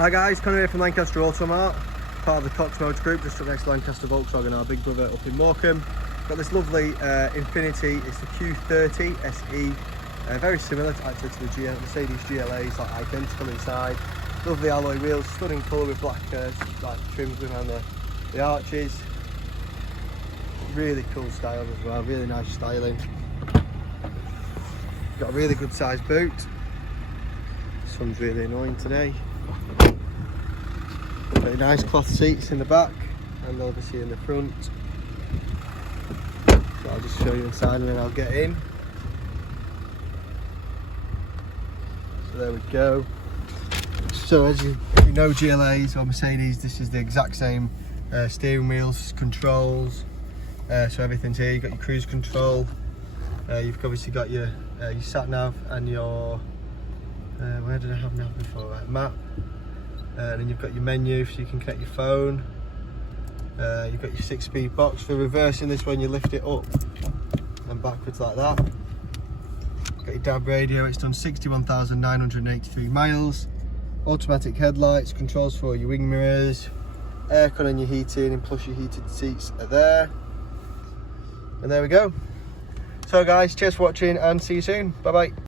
Hi guys, Connor here from Lancaster Automart, part of the Cox Motor Group, just up next to Lancaster Volkswagen, our big brother up in Morecambe. Got this lovely Infiniti, it's the Q30 SE, very similar actually to the Mercedes GLAs, like identical inside. Lovely alloy wheels, stunning colour with black like trims around the arches. Really cool style as well, really nice styling. Got a really good sized boot. This one's really annoying today. Very nice cloth seats in the back and obviously in the front. So I'll just show you inside and then I'll get in. So there we go. So as you know, GLAs or Mercedes, this is the exact same steering wheels, controls. So everything's here. You've got your cruise control. You've obviously got your sat nav and your where did I have nav before? Right, map. And then you've got your menu so you can connect your phone. You've got your 6-speed box. For reversing this one, you lift it up and backwards like that. Got your DAB radio. It's done 61,983 miles. Automatic headlights, controls for your wing mirrors, aircon and your heating, and plus your heated seats are there. And there we go. So guys, cheers for watching and see you soon. Bye bye.